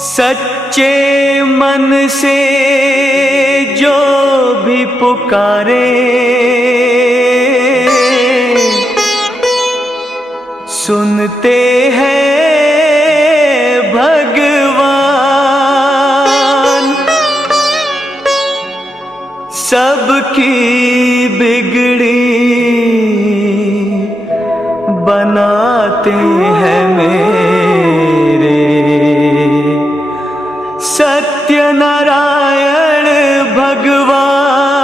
सच्चे मन से जो भी पुकारे सुनते हैं भगवान। सबकी बिगड़ी बनाते हैं मेरे सत्यनारायण भगवान।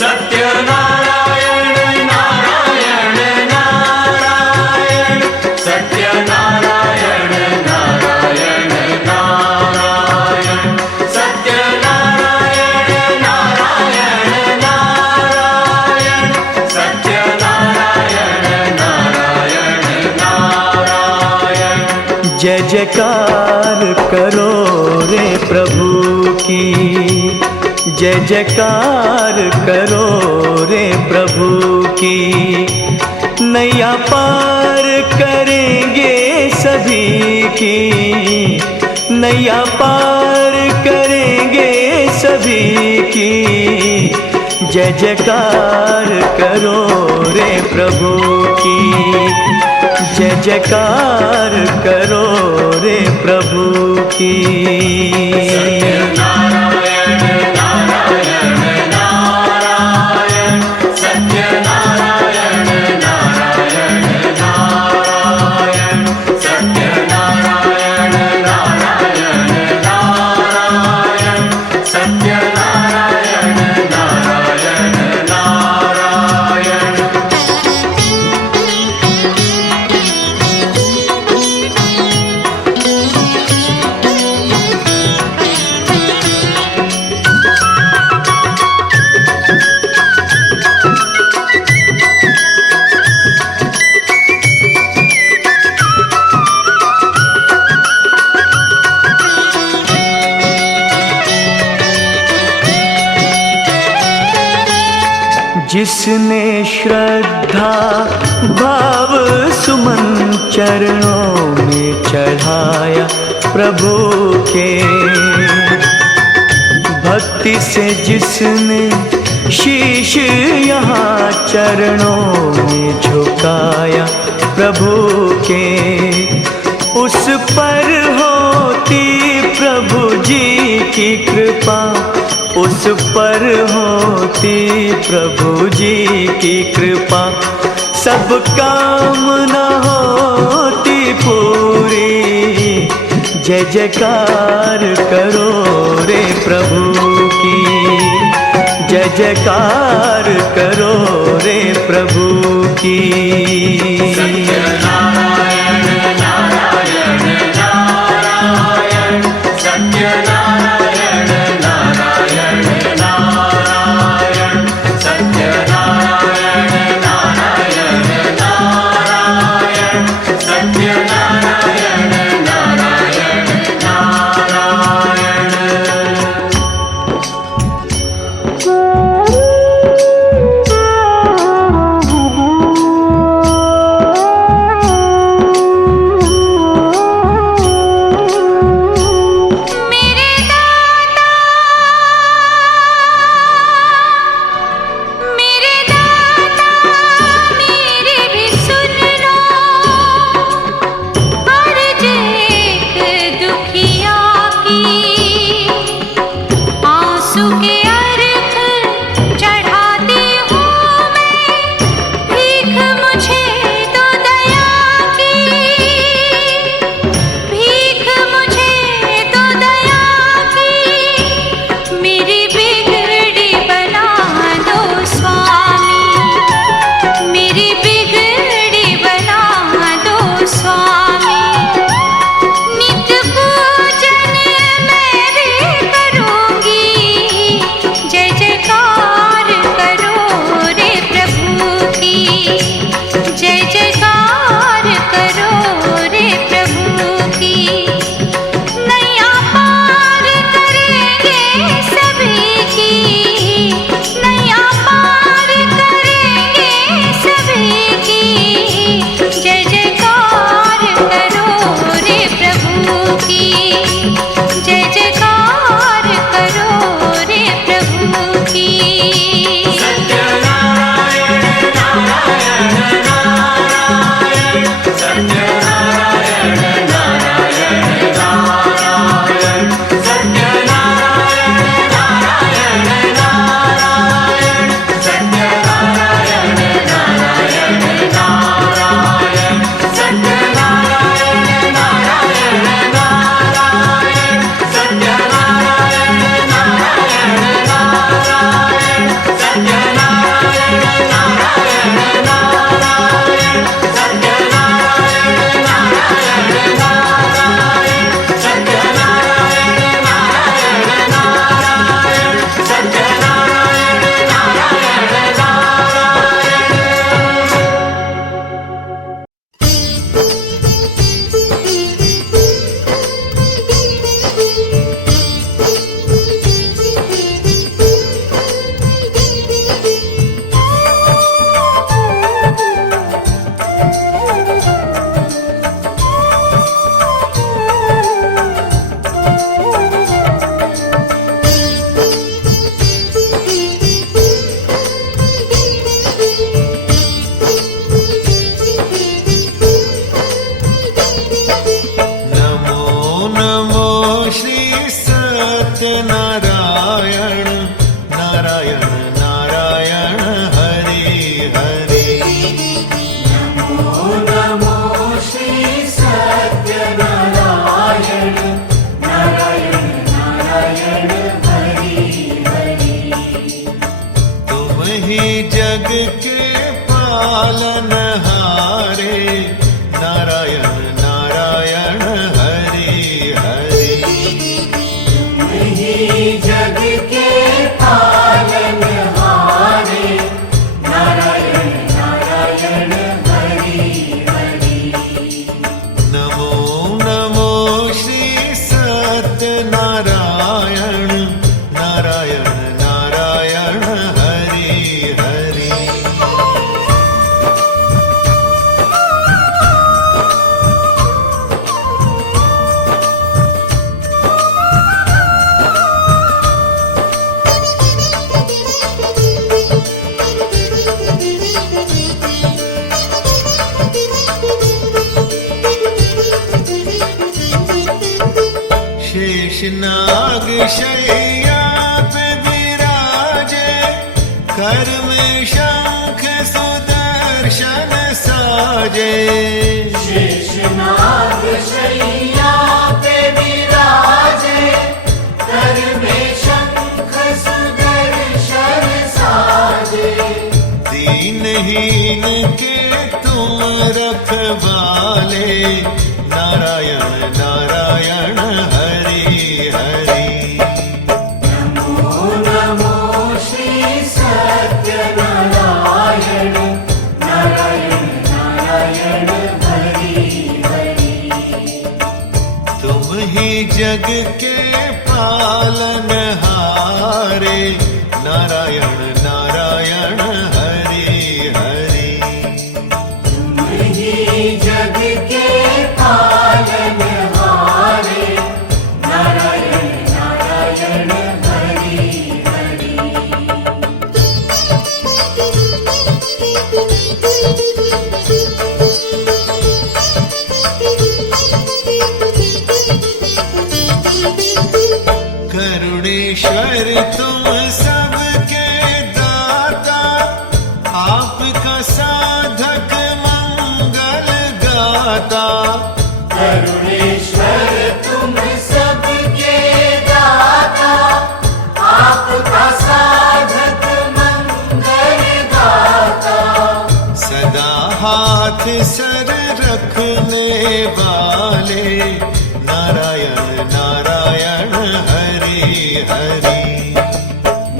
सत्यनारायण नारायण नारायण सत्यनारायण नारायण नारायण सत्यनारायण नारायण नारायण सत्यनारायण नारायण नारायण। जय जयकार करो रे प्रभु की, जय जयकार करो रे प्रभु की। नैया पार करेंगे सभी की, नैया पार करेंगे सभी की। जय जयकार करो रे प्रभु की, जय जयकार करो रे प्रभु की। सत्यनारायण नारायण नारायण सत्यनारायण नारायण नारायण सत्यनारायण नारायण नारायण सत्यनारायण नारायण नारायण। जिसने श्रद्धा भाव सुमन चरणों में चढ़ाया प्रभु के, भक्ति से जिसने शीश यहाँ चरणों में झुकाया प्रभु के, उस पर होती प्रभु जी की कृपा, उस पर होती प्रभु जी की कृपा। सब कामना होती पूरी। जय जयकार करो रे प्रभु की, जय जयकार करो रे प्रभु की। सत्यनारायण नारायण नारायण सत्यनारायण नारायण नारायण सत्यनारायण नारायण नारायण सत्यनारायण नारायण नारायण। जग के पालनहारे नारायण नारायण हरि हरि। ही जग के पालनहारे नारायण नारायण हरि हरि। नमो नमो श्री सत्यनारायण नारायण नारायण हरि हरि। शेषनाग शैया पे विराजे कर में शंख सुदर्शन साजे। शेषनाग शैया पे विराजे कर में शंख सुदर्शन साजे। दीनहीन के तुम रखवाले नारायण नारायण हरि हरि। नमो नमो श्री सत्यनारायण नारायण नारायण हरि हरि। तुम ही जग के पालनहारे नारायण नारायण हरि हरि। ही जग के पालनहारे नारायण नारायण हरि हरि। करुणेश्वर तुम सबके दाता आपका साधक मंगल गाता। करुणेश्वर तुम सबके दाता आपका साधक मंगल गाता। सदा हाथ सर रखने वाले नारायण नारायण हरि हरि।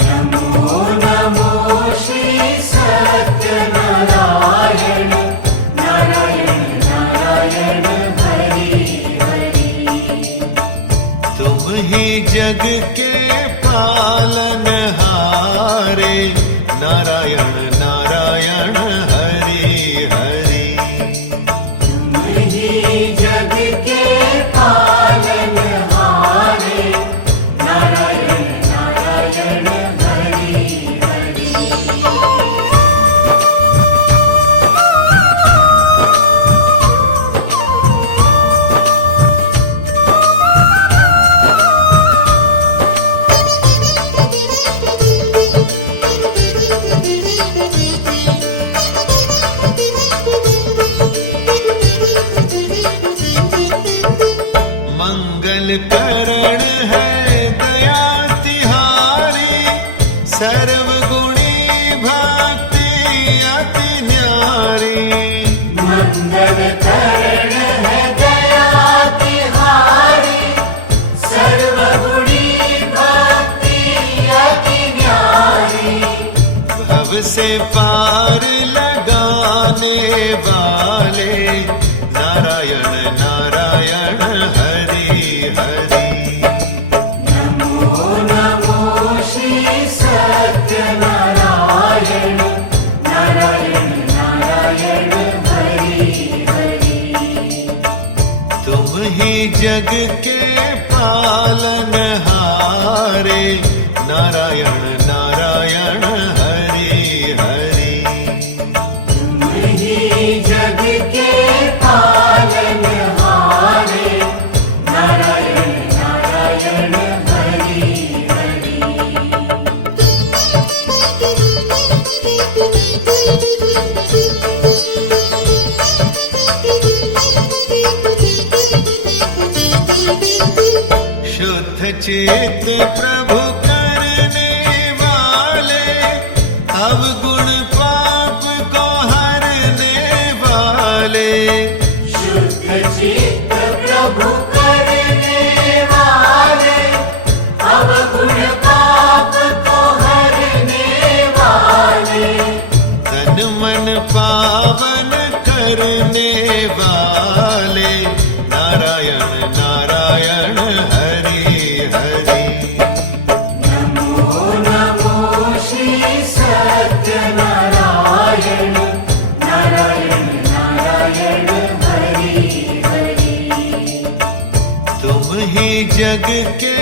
नमो नमो श्री सत्यनारायण नारायण नारायण हरि हरि। तुम ही जग के पालनहारे नारायण नारायण हरि हरि। ही जग के पालनहारे नारायण नारायण हरि हरि। मंगल करण है दया तिहारी सर्वगुणी भक्ति अति न्यारी। मंगल करण है दया तिहारी सर्वगुणी भक्ति अति न्यारी। भव से पार लगाने वाले नारायण नारायण हरि हरि। नमो नमो श्री सत्यनारायण नारायण नारायण हरि हरि। तुम ही जग के पालनहारे नारायण नारायण हरि हरि। ही जग के पालनहारे नारायण नारायण हरि हरि। शुद्ध चित प्रभु करने वाले अवगुण पा चित्त प्रभु करने वाले, अवगुण पाप को हरने वाले, तन मन पावन करने वाले, नारायण नारायण हरि हरि। नमो नमो श्री सत्यनारायण, नारायण नारायण हरि हरि। तुम ही जग के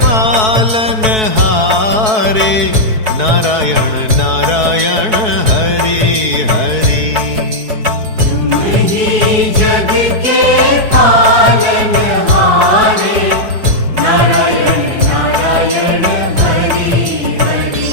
पालनहारे, नारायण नारायण हरि हरि। तुम ही जग के पालनहारे, नारायण नारायण हरि हरि।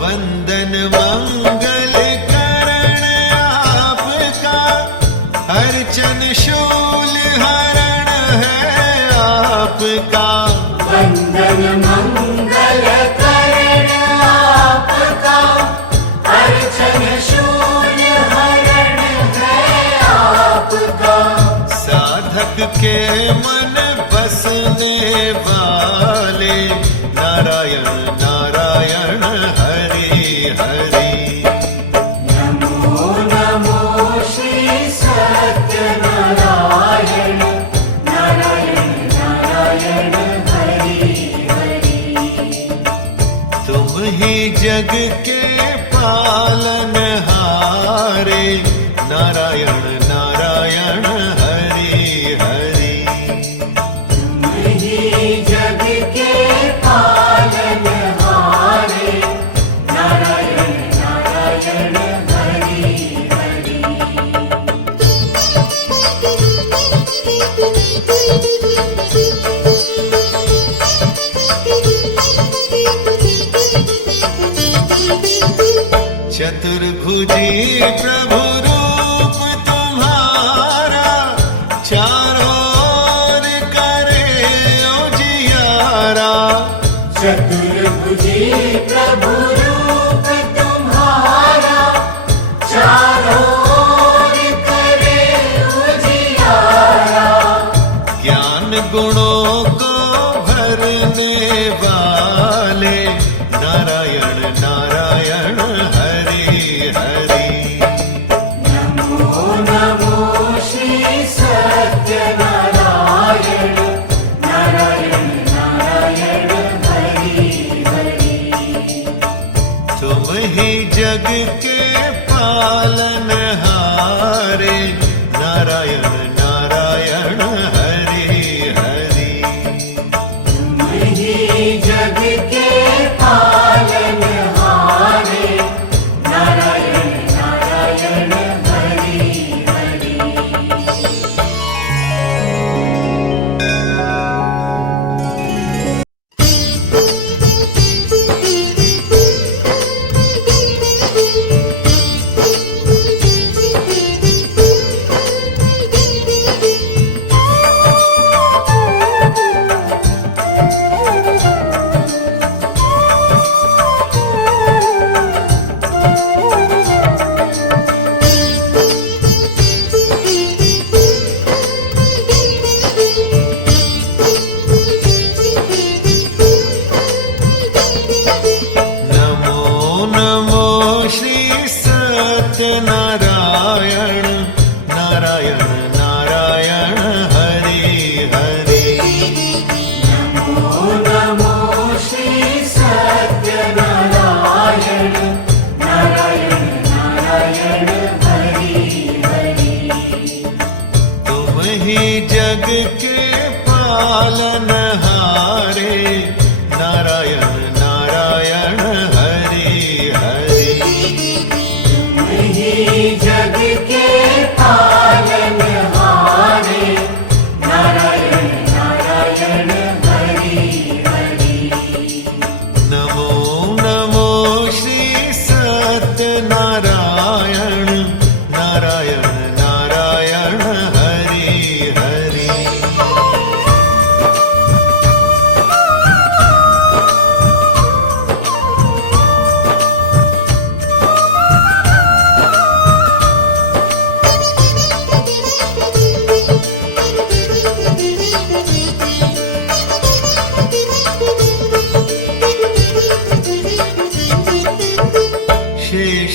वंदन मंगल करण आपका, अर्चन शूल हरण है आपका। वंदन मंगल करण आपका, अर्चन शूल हरण है आपका। साधक के मन बसने वाले, नारायण नारायण हरि हरि। नमो नमो श्री सत्यनारायण, नारायण नारायण हरि हरि। तुम ही जग के पालनहारे, नारायण नारायण हरि हरि। तुम ही जग के पालनहारे, नारायण नारायण हरि हरि। चतुर्भुजी प्रभु रूप तुम्हारा, चारों ओर करे उजियारा। चतुर्भुजी प्रभु रूप तुम्हारा, चारों ओर करे उजियारा। ज्ञान गुणों को भरने वाले, नारायण नारायण हरि हरि। नमो नमो श्री सत्यनारायण, नारायण नारायण हरि हरि। तुम ही जग के पालनहारे, नारायण नारायण हरि हरि। तुम ही जग के पालनहारे, नारायण नारायण हरि हरि। नारायण नारायण नारायण हरि हरि। नमो नमो श्री सत्यनारायण नारायण नारायण हरि हरि। तुम ही जग के पालनहारे नारायण नारायण हरि हरि। तुम ही जग के पालनहारे नारायण नारायण हरि हरि। नमो नमो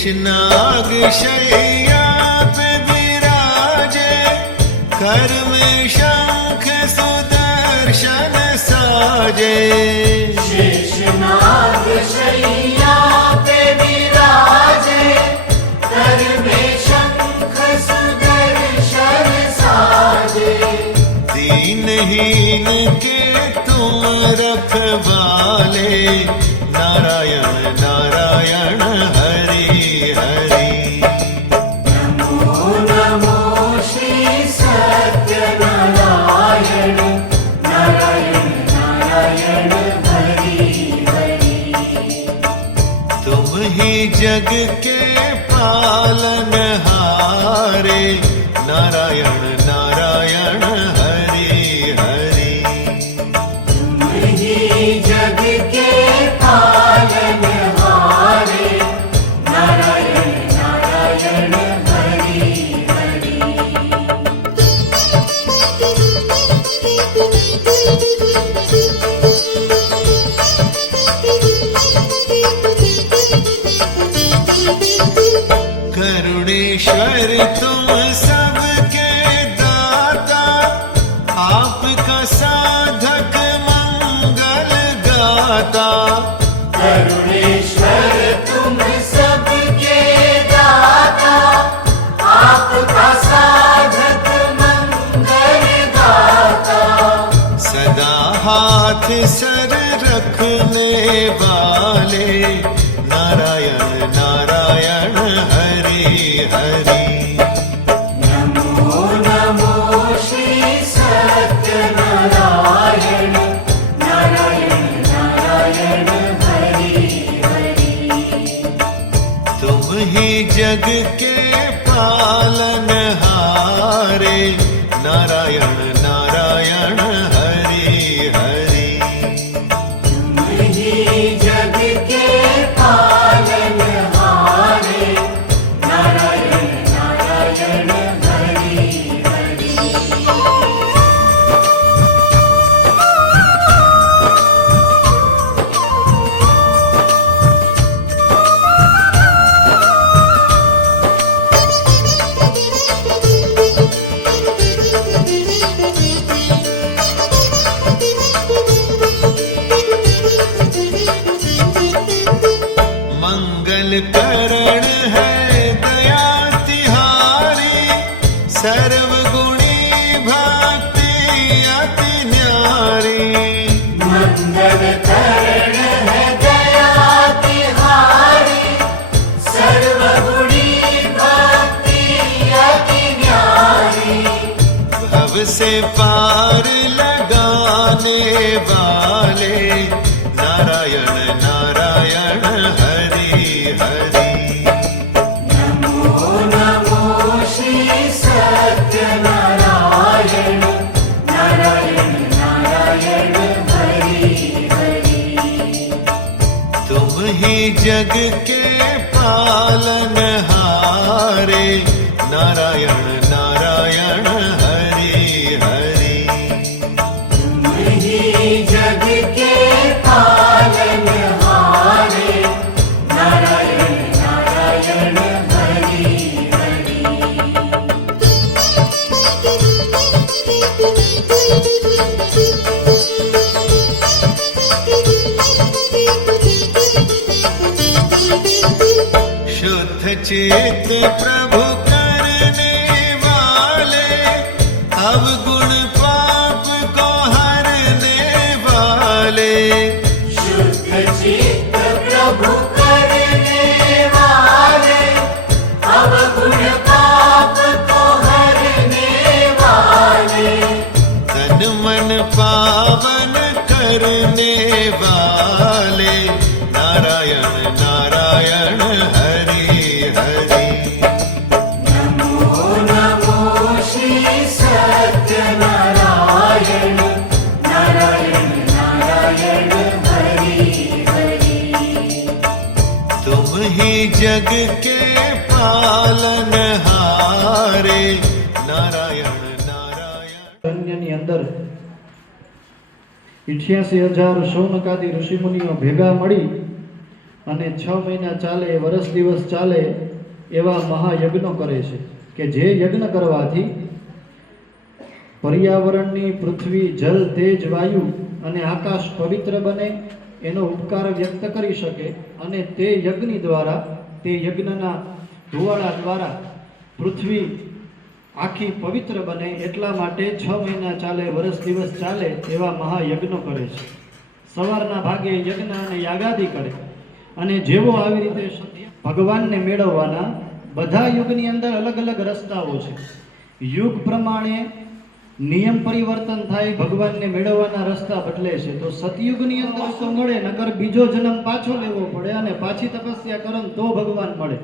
शेषनाग शैया पे विराजे, कर में शंख सुदर्शन साजे। शेषनाग शैया पे विराजे, कर में शंख सुदर्शन साजे। दीनहीन के तुम रखवाले, नारायण नारायण हरि हरि। नमो नमो श्री सत्यनारायण, नारायण नारायण हरि हरि। तुम ही जग के पालनहारे, नारायण नारायण हरि हरि। तुम ही जग के पालनहारे, नारायण नारायण हरि हरि। करुणेश्वर तुम सबके दाता, आपका साधक मंगल गाता। करुणेश्वर तुम सबके दाता, आपका साधक मंगल गाता। सदा हाथ सर रखने वाले, नारायण नारायण हरि हरि। नमो नमो श्री सत्यनारायण, नारायण नारायण हरि हरि। तुम ही जग के पालनहारे, नारायण नारायण हरि हरि। तुम ही जग के पालनहारे, नारायण नारायण हरि हरि। मंगल करण है दया तिहारी, सर्वगुणी भक्ति अति न्यारी। मंगल करण है दया तिहारी, सर्वगुणी भक्ति अति न्यारी। भव से पार लगाने वाले, नारायण नारायण हरि हरि। नमो नमो श्री सत्यनारायण, नारायण नारायण हरि हरि। तुम ही जग के पालनहारे, नारायण नारायण हरि हरि। तुम ही जग के पालनहारे, नारायण नारायण हरि हरि। शुद्ध चित प्रभु करने वाले, अवगुण पाप को हरने वाले। शुद्ध चित्त प्रभु करने वाले, अवगुण पाप को हरने वाले। तन मन पावन करने वाले, नारायण नारायण हरि हरि। नमो नमो श्री सत्यनारायण, नारायण नारायण हरि हरि। तुम ही जग के पालनहारे, नारायण नारायण। અરણ્યની અંદર 88,000 શૌનકાદી ઋષિમુનિઓ ભેગા મળી અને 6 મહિના ચાલે, વર્ષ દિવસ ચાલે એવા મહાયજ્ઞો કરે છે કે જે યજ્ઞ કરવાથી પર્યાવરણની પૃથ્વી, જલ, તેજ, વાયુ અને આકાશ પવિત્ર બને, એનો ઉપકાર વ્યક્ત કરી શકે. અને તે યજ્ઞ દ્વારા, તે યજ્ઞના ધુવાડા દ્વારા પૃથ્વી આખી પવિત્ર બને એટલા માટે 6 મહિના ચાલે, વર્ષ દિવસ ચાલે એવા મહાયજ્ઞો કરે છે. સવારના ભાગે યજ્ઞ અને યાગાદિ કરે. અને જેવો આવી રીતે ભગવાનને મેળવવાના બધા યુગની અંદર અલગ અલગ રસ્તાઓ છે. યુગ પ્રમાણે નિયમ પરિવર્તન થાય, ભગવાનને મેળવવાના રસ્તા બદલે છે. તો સતયુગની અંદર તો મળે, નકર બીજો જન્મ પાછો લેવો પડે અને પાછી તપસ્યા કરો તો ભગવાન મળે.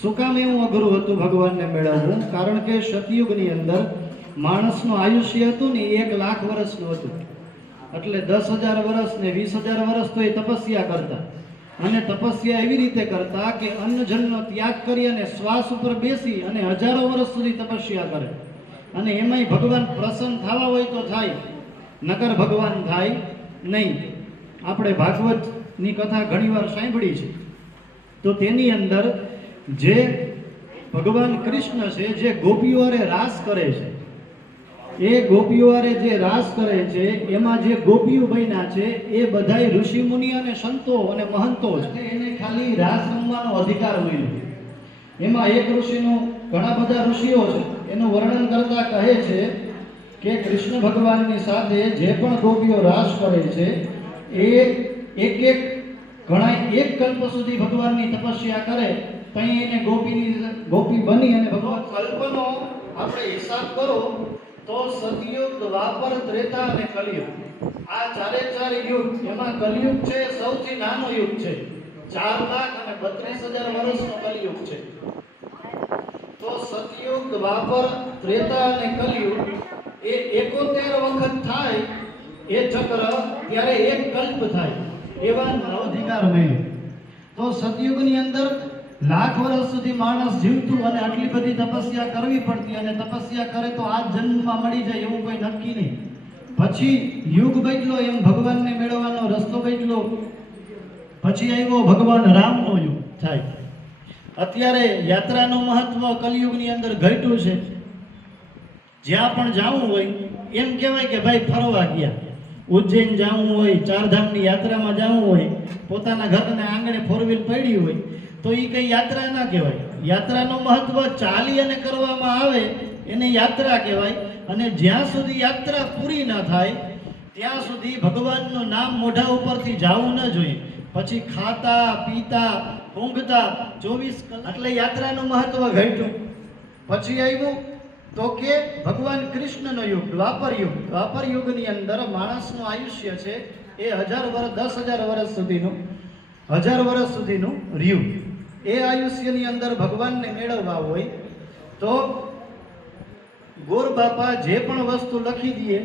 શું કામ એવું અઘરું હતું ભગવાનને મેળવવું? કારણ કે સતયુગની અંદર માણસનું આયુષ્ય હતું ને 1 લાખ વર્ષનું હતું. એટલે 10,000 વર્ષ ને 20,000 વર્ષ તો એ તપસ્યા કરતા. અને તપસ્યા એવી રીતે કરતા કે અન્ન જળનો ત્યાગ કરી અને શ્વાસ ઉપર બેસી અને હજારો વર્ષ સુધી તપસ્યા કરે. અને એમાંય ભગવાન પ્રસન્ન થવા હોય તો થાય, નકર ભગવાન થાય નહીં. આપણે ભાગવતની કથા ઘણીવાર સાંભળી છે. તો તેની અંદર જે ભગવાન કૃષ્ણ છે, જે ગોપીઓ હારે રાસ કરે છે, એ ગોપીઓ હારે જે રાસ કરે છે એમાં જે ગોપીઓ બન્યા છે એ બધાય ઋષિ મુનિ અને સંતો અને મહંતો છે. એને ખાલી રાસ રમવાનો અધિકાર મળ્યો. એમાં એક ઋષિનું, ઘણા બધા ઋષિઓ છે, એનું વર્ણન કરતા કહે છે કે કૃષ્ણ ભગવાનની સાથે જે પણ ગોપીઓ રાસ કરે છે એ એક ઘણા 1 કલ્પ સુધી ભગવાનની તપસ્યા કરે, ત્યાં એને ગોપી બની. અને ભગવાન કલ્પનો આપણે હિસાબ કરો તો સતયુગ, દ્વાપર, ત્રેતા અને કલિયુગ, આ 4 યુગ, એમાં કલિયુગ છે સૌથી નાનો યુગ છે. 4,32,000 વર્ષનો કલિયુગ છે. તો સતયુગ, દ્વાપર, ત્રેતા અને કલિયુગ એ 71 વખત થાય એ ચક્ર, ત્યારે 1 કલ્પ થાય. એવા નવધિકાર મેં તો સતયુગની અંદર લાખ વર્ષ સુધી માણસ જીવતું અને આટલી બધી તપસ્યા કરવી પડતી. અને તપસ્યા કરે તો આ જન્મમાં મળી જાય એવું કોઈ નક્કી નહીં. પછી યુગ બદલો, એમ ભગવાનને મેળવવાનો રસ્તો બદલો. પછી આવ્યો ભગવાન રામનો યુગ થાય. અત્યારે યાત્રાનું મહત્વ કલિયુગની અંદર ઘટ્યું છે. જ્યાં પણ જવું હોય એમ કહેવાય કે ભાઈ ફરવા ગયા. ઉજ્જૈન જવું હોય, 4 ધામની યાત્રામાં જવું હોય, પોતાના ઘરના આંગણે 4 વ્હીલ પડી હોય તો એ કઈ યાત્રા ના કહેવાય. યાત્રાનું મહત્વ ચાલી અને કરવામાં આવે એને યાત્રા કહેવાય. અને જ્યાં સુધી યાત્રા પૂરી ના થાય ત્યાં સુધી ભગવાનનું નામ મોઢા ઉપરથી જવું ન જોઈએ. પછી ખાતા, પીતા, ઊંઘતા 24 કલાક, એટલે યાત્રાનું મહત્વ ઘટ્યું. પછી આવ્યું તો કે ભગવાન કૃષ્ણનો યુગ, દ્વાપર યુગ. દ્વાપર યુગની અંદર માણસનું આયુષ્ય છે એ 10,000 વર્ષ સુધીનું, 1000 વર્ષ સુધીનું રહ્યું. એ આયુષ્યની અંદર ભગવાનને મેળવવા હોય તો ગોર બાપા જે પણ વસ્તુ લખી દે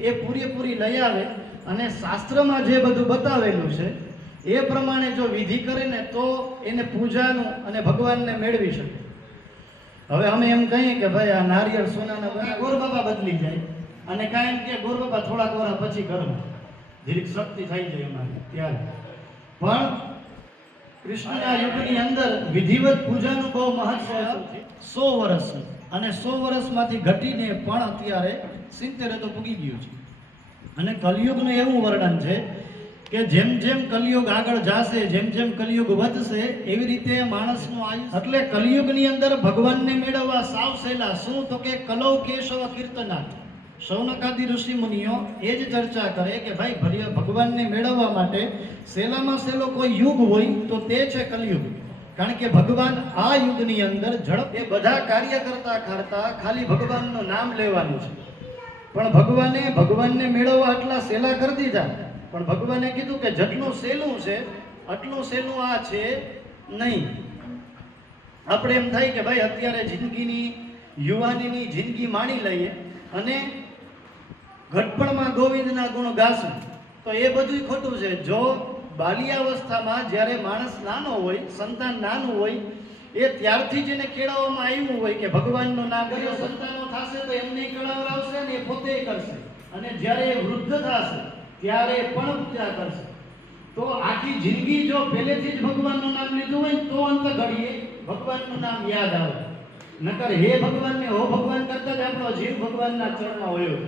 એ પૂરેપૂરી લઈ આવે. અને શાસ્ત્રમાં જે બધું બતાવેલું છે એ પ્રમાણે જો વિધિ કરે ને તો એને પૂજાનું અને ભગવાનને મેળવી શકે. હવે અમે એમ કહીએ કે ભાઈ આ નારિયેળ સોનાના ગોર બાપા બદલી જાય, અને કાંઈ એમ કે ગોર બાપા થોડાક વર્ષ પછી કરવા ધીરેક શક્તિ થઈ જાય એમાં. ત્યારે પણ કૃષ્ણના યુગની અંદર વિધિવત પૂજાનું બહુ મહત્વ હતું. 100 વર્ષ, અને 100 વર્ષમાંથી ઘટીને પણ અત્યારે 70 તો પૂગી ગયું છે. અને કલિયુગનું એવું વર્ણન છે કે જેમ જેમ કલિયુગ આગળ જશે, જેમ જેમ કલિયુગ વધશે એવી રીતે માણસનું આયુષ્ય. એટલે કલિયુગની અંદર ભગવાનને મેળવવા સાવ સહેલા. શું તો કે કલૌ કેશવ કીર્તના. શૌનકાદિ ઋષિ મુનિઓ એ જ ચર્ચા કરે કે ભાઈ ભગવાનને મેળવવા માટે સહેલામાં સહેલો કોઈ યુગ હોય તો તે છે કલિયુગ. કારણ કે ભગવાન આ યુગની અંદર ઝડપ એ બધા કાર્ય કરતા કરતા ખાલી ભગવાનનું નામ લેવાનું છે. પણ ભગવાનને મેળવવા આટલા સહેલા કરી દીધા. પણ ભગવાને કીધું કે જેટલું સહેલું છે આટલું સહેલું આ છે નહીં. આપણે એમ થાય કે ભાઈ અત્યારે જિંદગીની, યુવાનીની જિંદગી માણી લઈએ અને ઘટપણમાં ગોવિંદના ગુણ ગાશું તો એ બધું ખોટું છે. જો બાલ્યાવસ્થામાં જ્યારે માણસ નાનો હોય, સંતાન નાનું હોય, એ ત્યારથી જ એને કેળવવામાં આવ્યું હોય કે ભગવાનનું નામ કર્યો. સંતાનો થશે તો એમને કેળવડાવશે ને એ પોતે કરશે. અને જ્યારે એ વૃદ્ધ થશે ત્યારે પણ પૂજા કરશે. તો આખી જિંદગી જો પહેલેથી જ ભગવાનનું નામ લીધું હોય ને તો અંત ઘડીએ ભગવાનનું નામ યાદ આવે. નકર હે ભગવાન ને હો ભગવાન કરતા જ આપણો જીવ ભગવાનના ચરણમાં હોયો.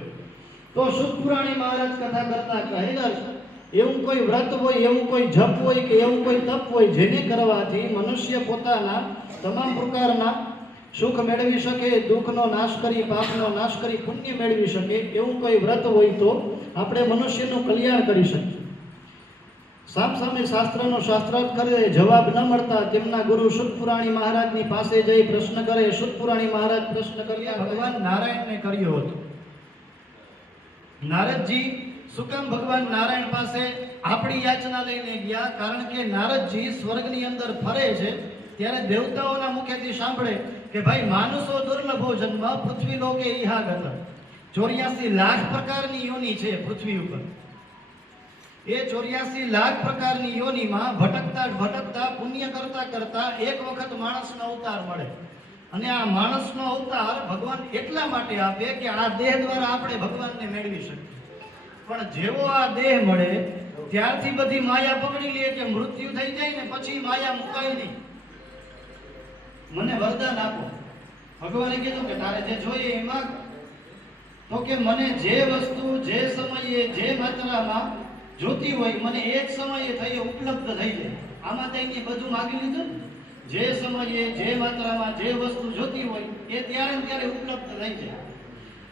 તો શુદ્ધ પુરાણી મહારાજ કથા કરતા કહેલા છે, એવું કોઈ વ્રત હોય, એવું કોઈ જપ હોય કે એવું કોઈ તપ હોય જેને કરવાથી મનુષ્ય પોતાના તમામ પ્રકારના સુખ મેળવી શકે, દુઃખનો નાશ કરી, પાપનો નાશ કરી પુણ્ય મેળવી શકે, એવું કોઈ વ્રત હોય તો આપણે મનુષ્યનું કલ્યાણ કરી શકીએ. સામે શાસ્ત્રનો શાસ્ત્રાર્થ કરે, જવાબ ન મળતા તેમના ગુરુ શુદ્ધ પુરાણી મહારાજની પાસે જઈ પ્રશ્ન કરે. શુદ્ધ પુરાણી મહારાજ પ્રશ્ન કર્યા ભગવાન નારાયણને કર્યો હતો. નારદજી શું કામ ભગવાન નારાયણ પાસે આપણી યાચના લઈને ગયા? કારણ કે નારદજી સ્વર્ગની અંદર ફરે છે ત્યારે દેવતાઓના મુખેથી સાંભળે કે ભાઈ માનુષો દુર્લભો જન્મ પૃથ્વી લોકે ઇહાગત. 84 લાખ પ્રકારની યોની છે પૃથ્વી ઉપર. એ 84 લાખ પ્રકારની યોનીમાં ભટકતા પુણ્ય કરતા એક વખત માણસનો અવતાર મળે. અને આ માણસનો અવતાર ભગવાન એટલા માટે આપે કે આ દેહ દ્વારા આપણે ભગવાનને મેળવી શકીએ. પણ જેવો આ દેહ મળે ત્યારથી બધી માયા પકડી લે કે મૃત્યુ થઈ જાય ને પછી માયા મુકાય નહીં. મને વરદાન આપો. ભગવાને કીધું કે તારે જે જોઈએ એ માંગ. તો કે મને જે વસ્તુ જે સમયે જે માત્રામાં જોતી હોય મને એ જ સમયે થઈ ઉપલબ્ધ થઈ જાય. આમાં તો એને બધું માગી લીધું. જે સમયે જે માત્રામાં જે વસ્તુ જોતી હોય એ ત્યારે ને ત્યારે ઉપલબ્ધ થઈ જાય.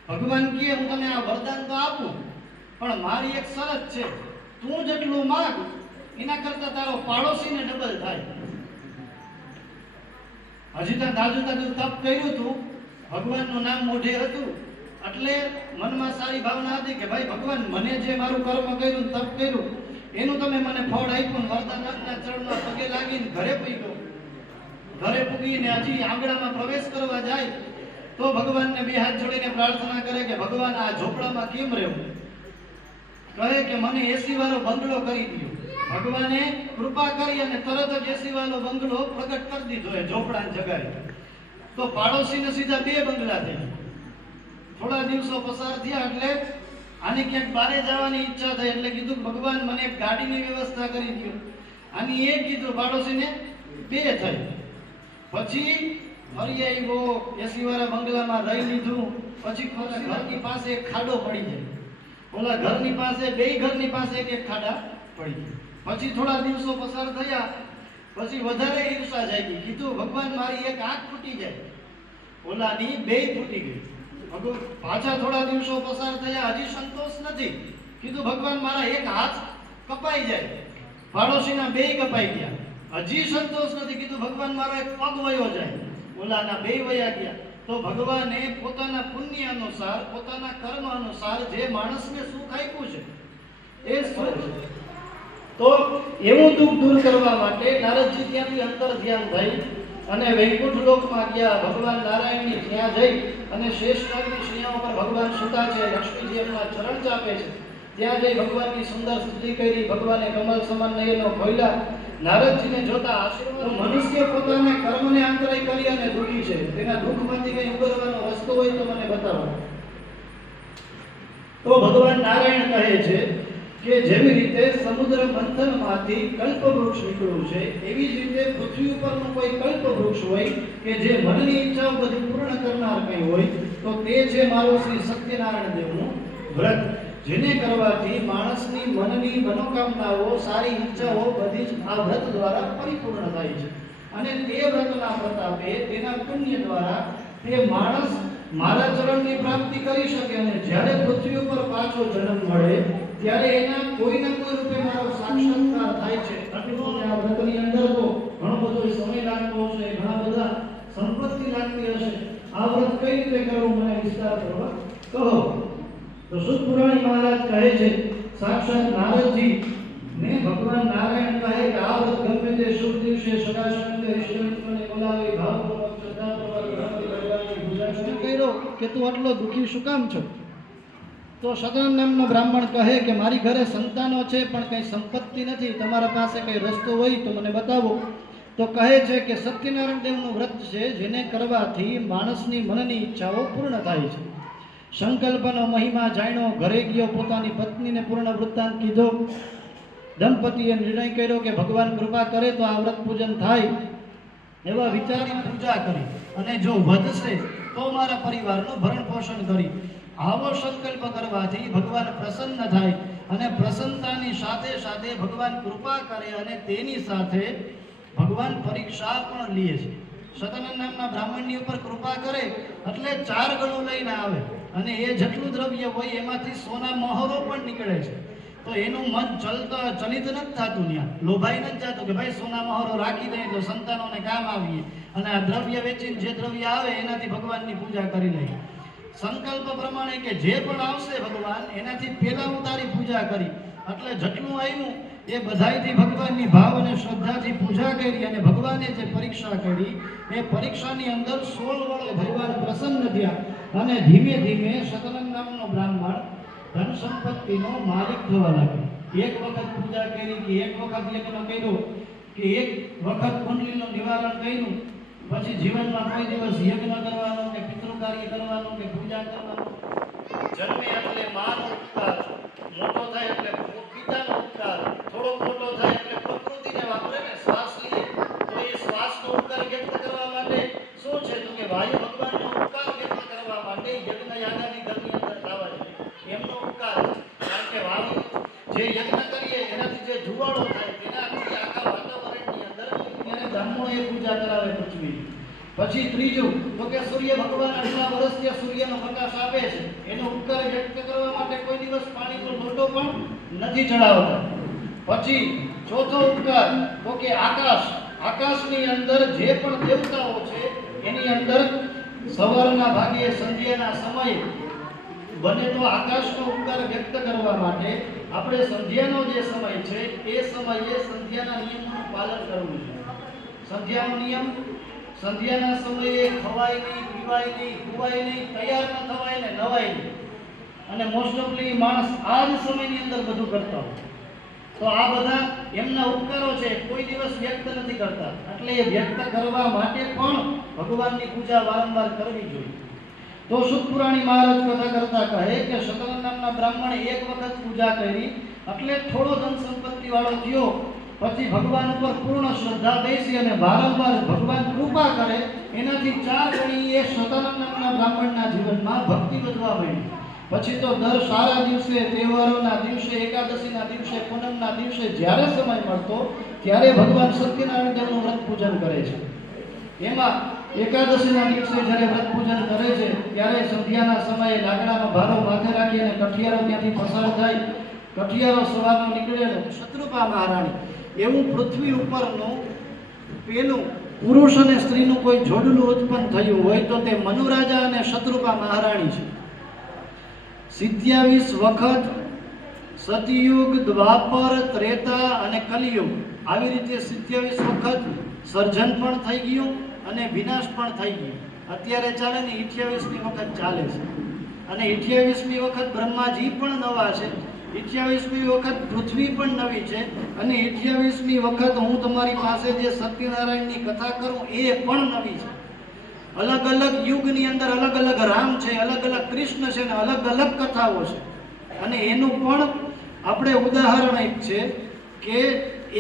ભગવાન કહે હું તને આ વરદાન તો આપું પણ મારી એક શરત છે, તું જેટલું માંગ એના કરતા તારો પાડોશીને ડબલ થાય. હજી તો તાજું તપ કર્યું હતું, ભગવાનનું નામ મોઢે હતું એટલે મનમાં સારી ભાવના હતી કે ભાઈ ભગવાન મને જે મારું કર્મ કર્યું, તપ કર્યું એનું તમે મને ફળ આપ્યું. વરદાનના ચરણમાં પગે લાગીને ઘરે પૂગ્યો. ઘરે પૂગીને હજી આંગણામાં પ્રવેશ કરવા જાય તો ભગવાનને બે હાથ જોડીને પ્રાર્થના કરે કે ભગવાન આ ઝોપડામાં કેમ રહેવું? કહે કે મને એસી વાળો બંગલો કરી દો. ભગવાને કૃપા કરી અને તરત જ એસી વાળો બંગલો પ્રગટ કરી દીધો એ ઝોપડાની જગાએ. તો પાડોશીને સીધા 2 બંગલા થઈ. થોડા દિવસો પસાર થયા એટલે આને ક્યાંક બારે જવાની ઈચ્છા થઈ એટલે કીધું ભગવાન મને એક ગાડીની વ્યવસ્થા કરી દો. આની એક કીધું પાડોશીને 2 થઈ. પછી ફરી આવ્યો, એસી વાળા બંગલામાં રહી લીધું. પછી ઘરની પાસે એક ખાડો પડી જાય. ઓલા ઘરની પાસે ઘરની પાસે એક ખાડા પડી ગયા. પછી થોડા દિવસો પસાર થયા પછી વધારે ઈર્ષા જાગી. કીધું ભગવાન મારી એક આંખ ફૂટી જાય. ઓલાની 2 ફૂટી ગઈ. પાછા થોડા દિવસો પસાર થયા હજી સંતોષ નથી. કીધું ભગવાન મારા એક હાથ કપાઈ જાય. પાડોશીના 2 કપાઈ ગયા. હજી સંતોષ નથી. કીધું ભગવાન મારો એક પગ વયો જાય. ઓલાના 2 વયા ગયા. તો ભગવાને પોતાના પુણ્ય અનુસાર, પોતાના કર્મ અનુસાર જે માણસને સુખ આપ્યું છે એ સુખ, તો એવું દુઃખ દૂર કરવા માટે નારદજી ત્યાંથી અંતર ધ્યાન થઈ અને વૈકુંઠ લોકમાં ગયા. ભગવાન નારાયણની ત્યાં જઈ અને શેષનાગની શૈયા ઉપર ભગવાન સુતા છે. લક્ષ્મીજી એમના ચરણ ચાપે છે. ત્યાં જઈ ભગવાનની સુંદર સ્તુતિ કરી. ભગવાને કમલ સમાન નયનો ખોલ્યા. નારદજીને જોતા આશીર્વાદ. મનુષ્ય પોતાના કર્મને આંતરે કરી અને દુઃખી છે. તેના દુઃખમાંથી કંઈ ઉગરવાનો રસ્તો હોય તો મને બતાવો. તો ભગવાન નારાયણ કહે છે કે જેવી રીતે સમુદ્ર મંથનમાંથી કલ્પવૃક્ષ નીકળ્યું છે એવી જ રીતે પૃથ્વી ઉપરનું કોઈ કલ્પવૃક્ષ હોય કે જે મનની ઈચ્છાઓ બધી પૂર્ણ કરનાર કંઈ હોય તો તે છે મારું શ્રી સત્યનારાયણ દેવનું વ્રત. જેને કરવાથી માણસની મનની મનોકામનાઓ, સારી ઈચ્છાઓ બધી જ આ વ્રત દ્વારા પરિપૂર્ણ થાય છે. અને તે વ્રતના પ્રતાપે, તેના પુણ્ય દ્વારા તે માણસ મારા ચરણની પ્રાપ્તિ કરી શકે અને જ્યારે પૃથ્વી ઉપર પાછો જન્મ મળે ત્યારે એના કોઈના કોઈ રૂપે મારો સાક્ષાત્કાર થાય છે. આટલું આ વ્રતની અંદર તો ઘણો બધો સમય લાગતો હશે, ઘણા બધા સંપત્તિ લાગતી હશે. આ વ્રત કઈ રીતે કરવું મને વિસ્તારપૂર્વક કહો. તો શુદ્ધ પુરાણી મહારાજ કહે છે, સાક્ષાત નારદજી ને ભગવાન નારાયણ કહે કે આ વ્રત ગમે તે શુભ દિવસે સદાશંકર ઈશ્વરને બોલાવી ભાવપૂર્વક શ્રદ્ધાપૂર્વક ભગવાનની પૂજા કર્યો કે તું આટલો દુઃખી શું કામ છો? તો સદાન નામનો બ્રાહ્મણ કહે કે મારી ઘરે સંતાનો છે પણ કંઈ સંપત્તિ નથી. તમારા પાસે કંઈ રસ્તો હોય તો મને બતાવો. તો કહે છે કે સત્યનારાયણ દેવનું વ્રત છે જેને કરવાથી માણસની મનની ઈચ્છાઓ પૂર્ણ થાય છે. સંકલ્પનો મહિમા જાણ્યો, ઘરે ગયો, પોતાની પત્નીને પૂર્ણ વૃત્તાંત કીધો. દંપતીએ નિર્ણય કર્યો કે ભગવાન કૃપા કરે તો આ વ્રત પૂજન થાય એવા વિચારી પૂજા કરી અને જો વધશે તો મારા પરિવારનું ભરણ પોષણ કરી આવો સંકલ્પ કરવાથી ભગવાન પ્રસન્ન થાય અને પ્રસન્નતાની સાથે સાથે ભગવાન કૃપા કરે અને તેની સાથે ભગવાન પરીક્ષા પણ લે છે. સતાનંદ નામના બ્રાહ્મણની ઉપર કૃપા કરે એટલે 4 ગણું લઈને આવે અને એ જેટલું દ્રવ્ય હોય એમાંથી સોના મહોરો પણ નીકળે છે. તો એનું મન ચલિત નથી થતું, ત્યાં લોભાઈ નથી જતું કે ભાઈ સોના મહોરો રાખી દઈએ તો સંતાનોને કામ આવીએ અને આ દ્રવ્ય વેચીને જે દ્રવ્ય આવે એનાથી ભગવાનની પૂજા કરી લઈએ. સંકલ્પ પ્રમાણે કે જે પણ આવશે ભગવાન એનાથી પહેલા હું તારી પૂજા કરી એટલે જેટલું આવ્યું એ બધાયથી ભગવાનની ભાવ અને શ્રદ્ધાથી પૂજા કરી અને ભગવાને જે પરીક્ષા કરી એ પરીક્ષાની અંદર 16 વડે ભગવાન પ્રસન્ન થયા અને ધીમે ધીમે સતાનંદ નામનો બ્રાહ્મણ ધન સંપત્તિનો માલિક થવા લાગ્યો. એક વખત પૂજા કરી કે એક વખત યજ્ઞ કર્યો કે એક વખત કુંડલીનું નિવારણ કર્યું, પછી જીવનમાં કોઈ દિવસ યજ્ઞ કરવાનો કે પિતૃ કાર્ય કરવાનું કે પૂજા કરવાનું. જન્મે એટલે માનો ઉપકાર, મોટો થાય એટલે પિતાનો ઉપકાર, થોડો મોટો થાય એટલે પ્રકૃતિને વાપરે ને શ્વાસ લઈએ તો એ શ્વાસનો ઉપકાર વ્યક્ત કરવા માટે શું છે તો કે વાયુ ભગવાનનો ઉપકાર વ્યક્ત કરવા માટે યજ્ઞ યાગાદી ઘરની અંદર થવા જોઈએ એમનો ઉપકાર. કારણ કે વાયુ જે યજ્ઞ કરીએ એનાથી જે ધુવાડો થાય તેનાથી આખા વાતાવરણની અંદર એને બ્રાહ્મણોએ પૂજા કરાવે પૃથ્વી. પછી ત્રીજું તો કે સૂર્ય ભગવાન આટલા વર્ષથી સૂર્યનો પ્રકાશ આપે છે એનો ઉપકાર વ્યક્ત કરવા માટે કોઈ દિવસ પાણીનો લોટો પણ નથી ચડાવતા. પછી ચોથો ઉપકાર તો કે આકાશની અંદર જે પણ દેવતાઓ છે એની અંદર સવારના ભાગે સંધ્યાના સમયે બને તો આકાશનો ઉપકાર વ્યક્ત કરવા માટે આપણે સંધ્યાનો જે સમય છે એ સમયે સંધ્યાના નિયમોનું પાલન કરવું છે. સંધ્યાનો નિયમ સંધ્યાના સમયે ખવાય નહીં, પીવાય નહીં, હુવાય નહીં, તૈયાર ન થવાય ને નવાય નહીં. અને મોસ્ટ ઓફલી માણસ આ જ સમયની અંદર બધું કરતા હોય તો આ બધા એમના ઉપકારો છે કોઈ દિવસ વ્યક્ત નથી કરતા. એટલે એ વ્યક્ત કરવા માટે પણ ભગવાનની પૂજા વારંવાર કરવી જોઈએ. તો શુદ્ધ પુરાણી મહારાજ કથા કરતા કહે કે સતાનંદ નામના બ્રાહ્મણે એક વખત પૂજા કરી એટલે થોડો ધન સંપત્તિ વાળો થયો. પછી ભગવાન ઉપર પૂર્ણ શ્રદ્ધા બેસી અને વારંવાર ભગવાન કૃપા કરે એનાથી 4 ગણી એ સતાનંદ નામના બ્રાહ્મણના જીવનમાં ભક્તિ વધવા માંડી. પછી તો દર સારા દિવસે, તહેવારોના દિવસે, એકાદશીના દિવસે, પૂનમના દિવસે જ્યારે સમય મળતો ત્યારે ભગવાન સત્યનારાયણ દેવનું વ્રત પૂજન કરે છે. એમાં એકાદશીના દિવસે જ્યારે વ્રત પૂજન કરે છે ત્યારે સંધ્યાના સમયે લાકડાનો ભારો માથે રાખી અને કઠિયારો ત્યાંથી પસાર થાય. કઠિયારો સવારનો નીકળેલો શત્રુપા મહારાણી એવું પૃથ્વી ઉપરનું પેલું પુરુષ અને સ્ત્રીનું કોઈ જોડલું ઉત્પન્ન થયું હોય તો તે મનુરાજા અને શત્રુપા મહારાણી છે. 27 વખત સતયુગ, દ્વાપર, ત્રેતા અને કલિયુગ આવી રીતે 27 વખત સર્જન પણ થઈ ગયું અને વિનાશ પણ થઈ ગયો. અત્યારે ચાલે ને 28મી વખત ચાલે છે અને 28મી વખત બ્રહ્માજી પણ નવા છે, 28મી વખત પૃથ્વી પણ નવી છે અને 28મી વખત હું તમારી પાસે જે સત્યનારાયણની કથા કરું એ પણ નવી છે. અલગ અલગ યુગની અંદર અલગ અલગ રામ છે, અલગ અલગ કૃષ્ણ છે અને અલગ અલગ કથાઓ છે. અને એનું પણ આપણે ઉદાહરણ એક છે કે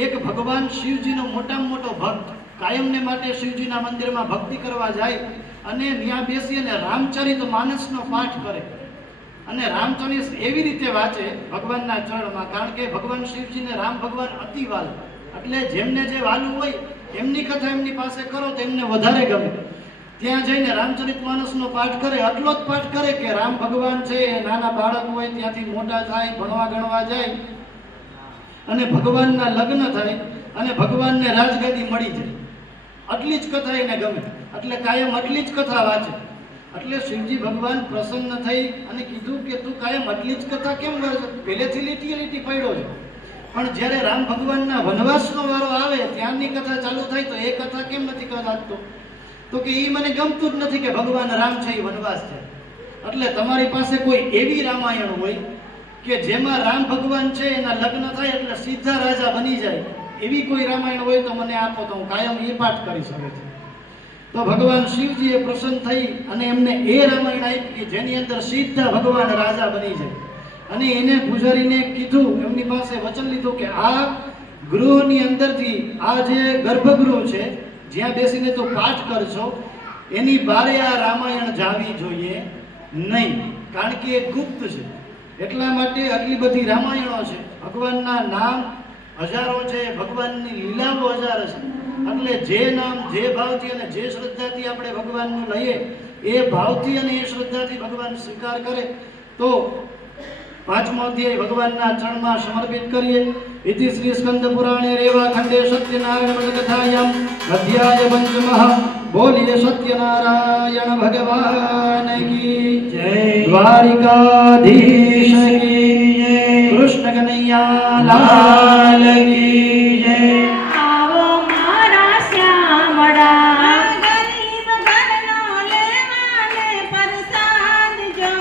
એક ભગવાન શિવજીનો મોટામાં મોટો ભક્ત કાયમને માટે શિવજીના મંદિરમાં ભક્તિ કરવા જાય અને ત્યાં બેસી અને રામચરિત માનસનો પાઠ કરે અને રામચરિત એવી રીતે વાંચે ભગવાનના ચરણમાં. કારણ કે ભગવાન શિવજીને રામ ભગવાન અતિ વાલ, એટલે જેમને જે વાલું હોય એમની કથા એમની પાસે કરો તો એમને વધારે ગમે. ત્યાં જઈને રામચરિત માનસનો પાઠ કરે, આટલો જ પાઠ કરે કે રામ ભગવાન છે એ નાના બાળક હોય ત્યાંથી મોટા થાય, ભણવા ગણવા જાય અને ભગવાનના લગ્ન થાય અને ભગવાનને રાજગાદી મળી જાય. આટલી જ કથા એને ગમે એટલે કાયમ આટલી જ કથા વાંચે. એટલે શિવજી ભગવાન પ્રસન્ન થઈ અને કીધું કે તું કાયમ આટલી જ કથા કેમ વાંચે? પહેલેથી લીટી પડ્યો છે પણ જ્યારે રામ ભગવાનના વનવાસનો વારો આવે ત્યાંની કથા ચાલુ થાય તો એ કથા કેમ નથી વાંચતો? તો કે એ મને ગમતું જ નથી કે ભગવાન રામ છે એ વનવાસ છે. એટલે તમારી પાસે કોઈ એવી રામાયણ હોય કે જેમાં રામ ભગવાન છે એના લગ્ન થાય એટલે સીધા રાજા બની જાય, એવી કોઈ રામાયણ હોય તો મને આપો તો હું કાયમ એ પાઠ કરી શકે છે. તો ભગવાન શિવજીએ પ્રસન્ન થઈ અને એમને એ રામાયણ આપી જેની અંદર સીધા ભગવાન રાજા બની જાય. અને એને પૂજારીને કીધું, એમની પાસે વચન લીધું કે આ ગૃહની અંદરથી આ જે ગર્ભગૃહ છે જ્યાં બેસીને તો પાઠ કરશો એની બારે આ રામાયણ જાવી જોઈએ નહીં, કારણ કે એ ગુપ્ત છે. એટલા માટે આટલી બધી રામાયણો છે, ભગવાનના નામ હજારો છે, ભગવાનની લીલાઓ હજારો છે. એટલે જે નામ જે ભાવથી અને જે શ્રદ્ધાથી આપણે ભગવાનનું લઈએ એ ભાવથી અને એ શ્રદ્ધાથી ભગવાન સ્વીકાર કરે તો પાંચમો અધ્યાય ભગવાનના ચરણમાં સમર્પિત કરીએ. ઇતિ શ્રી સ્કંદ પુરાણે રેવા ખંડે સત્યનારાયણ કથાયામ અધ્યાય પંચમઃ. બોલીએ સત્યનારાયણ ભગવાન કી જય. દ્વારિકાધીશ કી જય. કૃષ્ણ કનૈયા લાલ કી જય. આવો મારા શ્યામળા, ગરીબ ઘરનો લેવાને પરસાદ જો,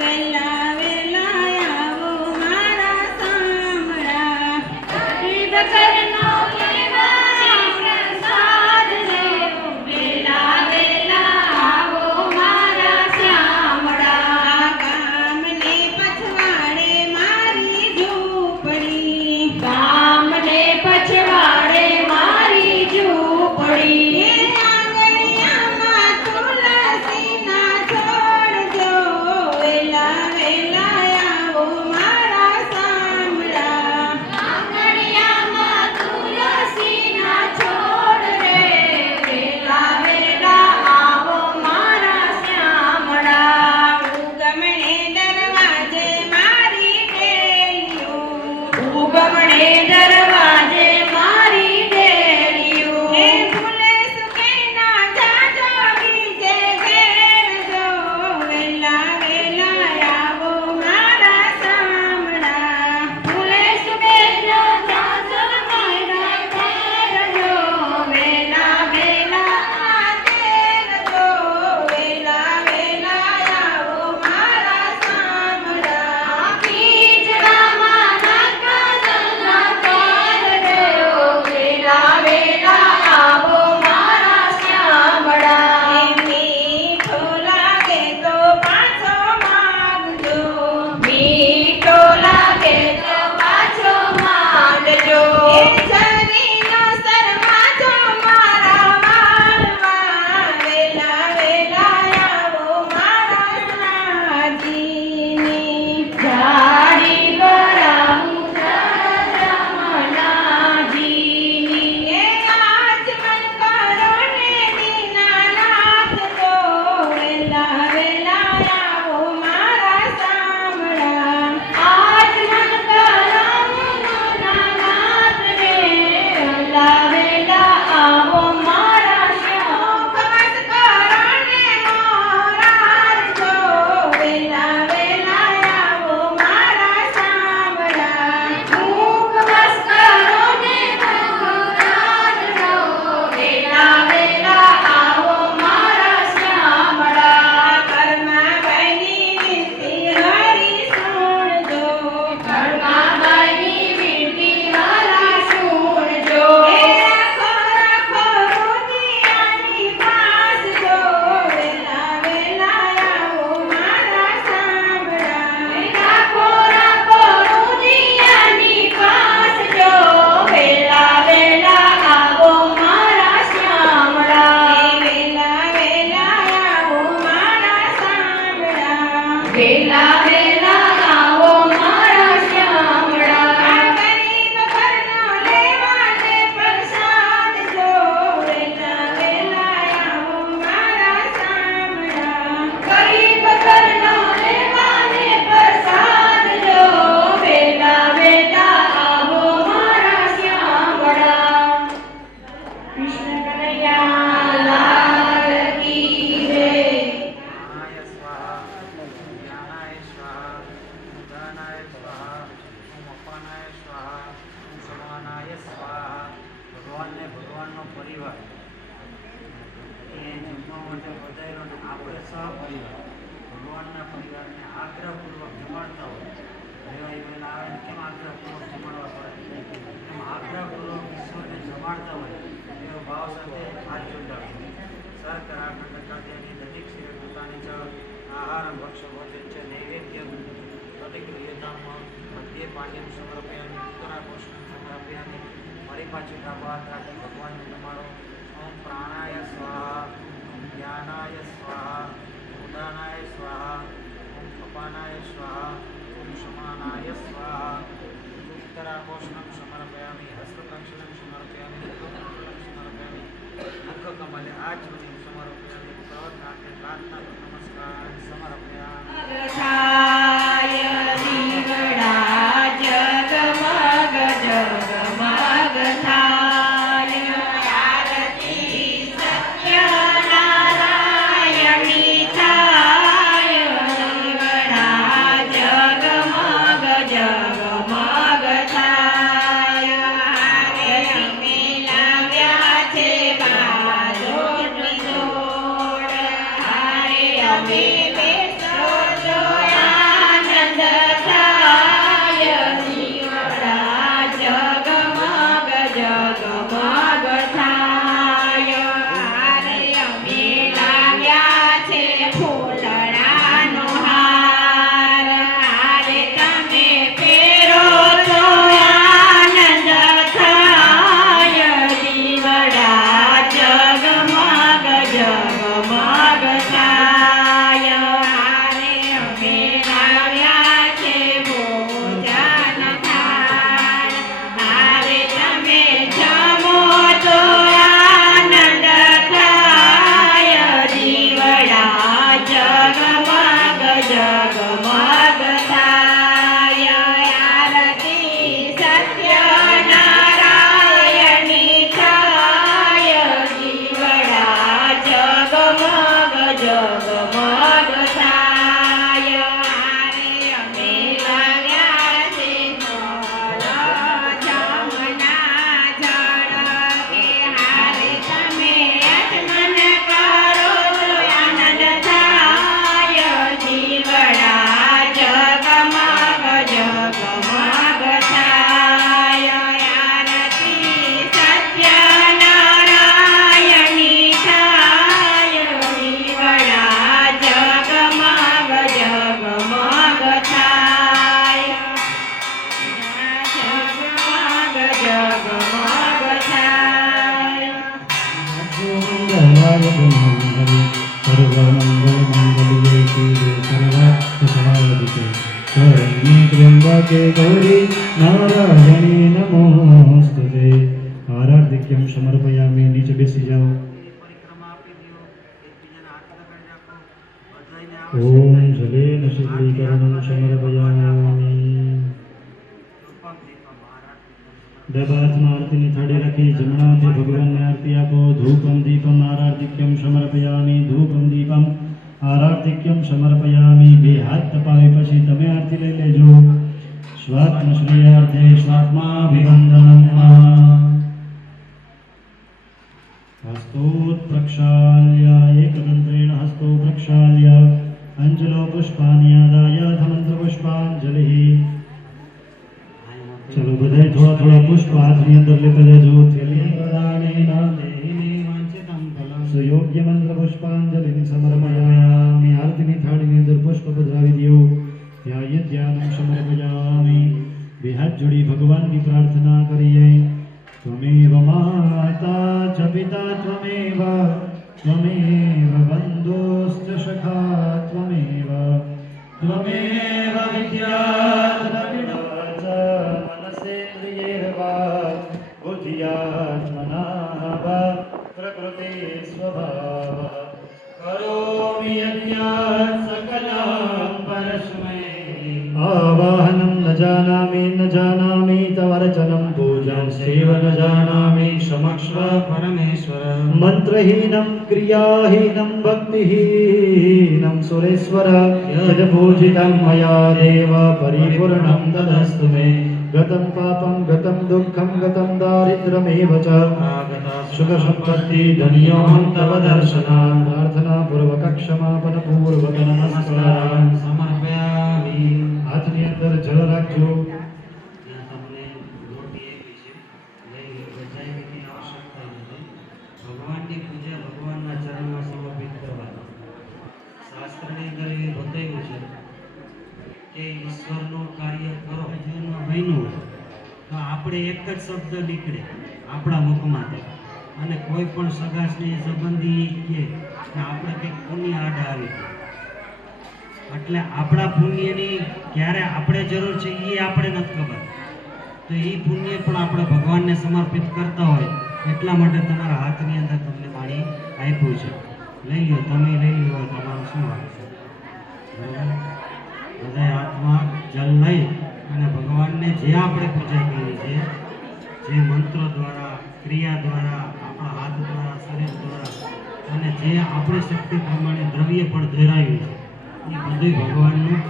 વેલા વેલા આવો મારા શામળા. ગરીબ ઘરનો લેવાને પ્રસાદ જો, વેલા વેલા આવો મારા શ્યામળા. ગામને પછવાડે મારી ઝૂંપડી, ગામને પછવાડે મારી ઝૂંપડી. આંગણિયામાં તુલસીના છોડ જો, વેલા વેલા આવો મારા શામળા. આંગણિયામાં તુલસીના છોડ રે, વેલા વેલા આવો મારા શ્યામળા. ઉગમણે દરવાજે મારી ડેલીઓ, ઉગમણે દરવાજે મારી ડેલીઓ. એ ફૂલે સુકે ના જાજો બીજે ઘેર જો, વેલા વેલા આવો મારા શામળા. ફૂલે સુકે ના જાજો મારા ઘેર જો, વેલા વેલા આ ઘેર જો, વેલા વેલા આવો મારા શામળા. ખીચડામાં નાખવા જલના તેલ દેવો, વેલા વેલા આવો મારા શ્યામળા. મીઠો લાગે તો પાછો માંગજો, મીઠો લાગે તો પાછો માંગજો. શરીરનો શરમાજો મારા વાળવા, વેલા વેલા આવો મારા નાજીની. જાડી કરાવું રમણાજીની. એ આચમન કરો ને દીનાનાથ જો, વેલા વેલા આવો મારા શામળા. આચમન કરાવું દીનાનાથ રે, વેલા વેલા આવો મારા શ્યામળા. કરો ને મોરાર જો, વેલા વેલા આવો મારા શામળા. મુખ બસ કરો ને મોરાર જો, વેલા વેલા આવો મારા શ્યામળા. ઘરમાં બાઈની વિનતી હરી સુણજો, ઘરમાં બાઈની વિનતી હરી સુણજો. રાખો રાખો રૂદિયાની પાસ જો, વેલા વેલા આવો મારા શામળા. રાખો રાખો રૂદિયાની પાસ જો, વેલા વેલા આવો મારા શ્યામળા. વેલા વેલા આવો મારા શામળા. વેલા વેલા આવો મારા શ્યામળા. ગરીબ ઘરનો લેવાને પ્રસાદ જો, વેલા વેલા આવો મારા શામળા. ગરીબ ઘરનો લેવાને પ્રસાદ જો, વેલા વેલા આવો મારા શ્યામળા. કૃષ્ણ કનૈયા લાલ કી જય. ज्ञानाय स्वाहा ज्ञानाय स्वाहा उदानाय स्वाहा ओम अपानाय स्वाहा ओम समानाय स्वाहा. ભગવાનને ભગવાનનો પરિવાર એ જમવા માટે પધાર્યો અને આપણે સહપરિવાર ભગવાનના પરિવારને આગ્રહપૂર્વક જમાડતા હોય. રહેવાય વહેલા આવે ને કેમ આગ્રહપૂર્વક જમાડવા પડે, એમ આગ્રહપૂર્વક ઈશ્વરને જમાડતા હોય એવો ભાવ સાથે હાથ જોડાવે. સહકરાખંડ કાર્યાની દધિક શિવે પોતાની ચ આહારમ ભક્ષ ભોજન છે નૈવેદ્ય प्रतिक्रियताम मध्य पाण्यम समर्पयामि उत्तराकोष्ठम समर्पयामि मारी पाछे डाबा हाथ राखी भगवान नमाड़ो ओम प्राणाय स्वाहा ओम ज्ञानाय स्वाहा उदानाय स्वाहा ओम अपानाय स्वाहा ओम समानाय स्वाहा उत्तराकोष्ठम समर्पयामि हस्तदक्षिणं समर्पयामि मुखकमलं समर्पयामि मुखकमले आचमनीं समर्पयामि प्रवदनाथे प्रार्थना नमस्कार समर्पयामि जगमगाय दीवड़ा जगमग जगमग थाय आरती सत्यनारायणी थाय दीवड़ा जगमग जगमग थाय आरती में लाव्या छे बाजोट जोड़ हारे अमे त्र्यंबके गौरी नारायणी नमोस्तुते। आराध्यक्यम समर्पयामि। नीचे बेसी जाओ। परिक्रमा आपी दियो एकबीजाने हाथ लगाડી રાખો બધાયને આવશે ओम जलेन शुद्धीकरणं समर्पयामि। રૂપમ દીપમ આરતી दबात्मा आरतीની થાળી રાખી જમણા હાથે ભગવાનને આરતી આપો। ધૂપમ દીપમ આરાધ્યક્યમ સમર્પયામિ। ધૂપમ દીપમ આરાધ્યક્યમ સમર્પયામિ। બે હાથ તપાવી પછી તમે આરતી લઈ લેજો। સ્વાત્મ શ્રેયાર્થે સ્વાત્માભિવંદનમ। हस्तोत् प्रक्षाल्य एकदन्त्रेण हस्तो प्रक्षाल्य अंजलो पुष्पाणि आदाय मंत्रपुष्पांजलिः। चलो बधाई थोड़ा थोड़ा पुष्प हाथनी अंदर लेते जाओ। सुयोग्य मंत्र पुष्पांजलिं समर्पयामि। आरतीनी थाळीनी अंदर पुष्प पधरावी दियो। ध्यानं समर्पयामि। બે હાથ જોડી ભગવાનની પ્રાર્થના કરીએ। त्वमेव माता च पिता त्वमेव त्वमेव बन्धुश्च सखा त्वमेव त्वमेव विद्या द्रविणा च मनसेन्द्रियैर्वा बुद्ध्यात्मना वा प्रकृते स्वभावः। करोमि यज्ञात् सकलं परस्मै। आवाहनं न जानामि तव रचनं पूजां सेव न जानामि क्षमस्व परमेश्वर। मन्त्रहीनं क्रियाहीनं भक्तिहीनं सुरेश्वर। यद् पूजितं मया देव परिपूर्णं तदस्तु मे। गतं पापं गतं दुःखं गतं दारिद्र्यमेव च सुखसम्पत्ति धन्योऽहं तव दर्शनात्। प्रार्थनापूर्वक क्षमापणपूर्वक नमस्कार समर्पयामि। हाथनी अंदर जल राखજો। તમને રોટી આપી છે લઈ બચાવવાની આવશ્યકતા નથી। ભગવાનની પૂજા ભગવાનના ચરણમાં સમર્પિત કરવાની। શાસ્ત્રની અંદર એ બતાવ્યું છે કે ઈશ્વરનું કાર્ય કરો જીવનમાં બન્યું હોય તો આપણે એક જ શબ્દ નીકળે આપણા મુખમાંથી અને કોઈ પણ સગાસની સંબંધી કે આપણે કંઈક પુણ્ય આડે આવી ગયું એટલે આપણા પુણ્યની ક્યારે આપણે જરૂર છે એ આપણે નથી ખબર તો એ પુણ્ય પણ આપણે ભગવાનને સમર્પિત કરતા હોય એટલા માટે તમારા હાથની અંદર તમને પાણી આપ્યું છે લઈ લો તમે લઈ લો તમારું શું વાત છે બરાબર બધા હાથમાં જલ લઈ અને ભગવાનને જે આપણે પૂજા કરી છે જે મંત્રો દ્વારા ક્રિયા દ્વારા આપણા હાથ દ્વારા શરીર દ્વારા અને જે આપણી શક્તિ પ્રમાણે દ્રવ્ય પણ ધરાવ્યું છે એ બધું ભગવાનનું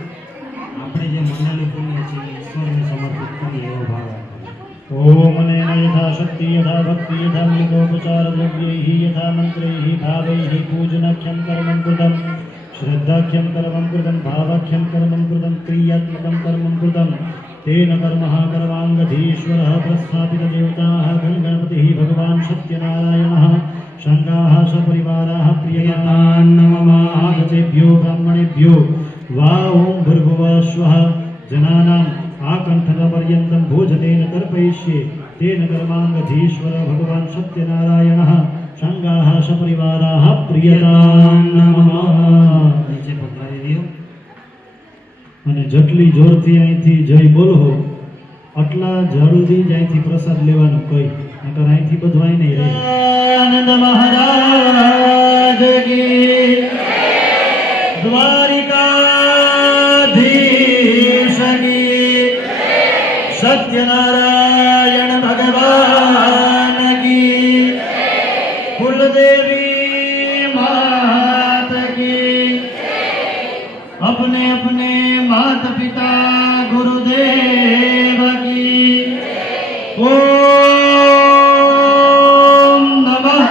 આપણે જે મંડળ પુણ્ય છે એ ઈશ્વરને સમર્પિત કરીએ એવો ભાવ રાખો ઓમ અનેન યથા શક્તિ યથા ભક્તિ યથા મિલિતોપચાર દ્રવ્યૈઃ યથા મંત્રૈઃ ભાવૈઃ પૂજનાખ્યં કર્મં કૃતં શ્રદ્ધાખ્યં કર્મં કૃતં ભાવાખ્યં કર્મં કૃતં ક્રિયાત્મકં કર્મં કૃતં तेन कर्मः कर्माङ्गधीश्वरः प्रस्थापितदेवताः गणपतिः भगवान् सत्यनारायणः शङ्गाः सपरिवाराः प्रियतान् नमः गतेभ्यो ब्राह्मणेभ्यो वा ॐ भूर्भुवः स्वः जनानाम् आकण्ठकपर्यन्तं भोजनेन तर्पयिष्ये तेन कर्माङ्गधीश्वरः भगवान् सत्यनारायणः शङ्गाः सपरिवाराः प्रियतान् नमः नीचे पधरावी दो અને જેટલી જોરથી અહીંથી જય બોલો આટલા જલ્દી જ અહીંથી પ્રસાદ લેવાનું કઈ નકર અહીંથી બધું અહીં નહીં રહે આનંદ મહારાજ કી દ્વારિકાધીશ કી સત્યનારાયણ ભગવાન કી कुलदेवी मात की अपने अपने माता पिता गुरुदेव की ओम नमः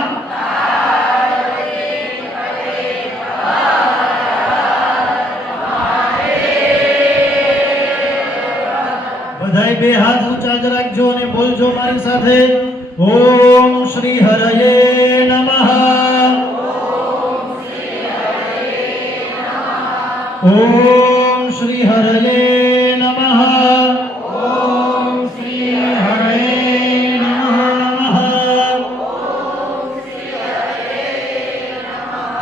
बधाई बे हाथ ऊंचा ज રાખજો અને બોલજો મારી સાથે ओम श्री हरये नमः ओम श्री हरये नमः ओम श्री हरये नमः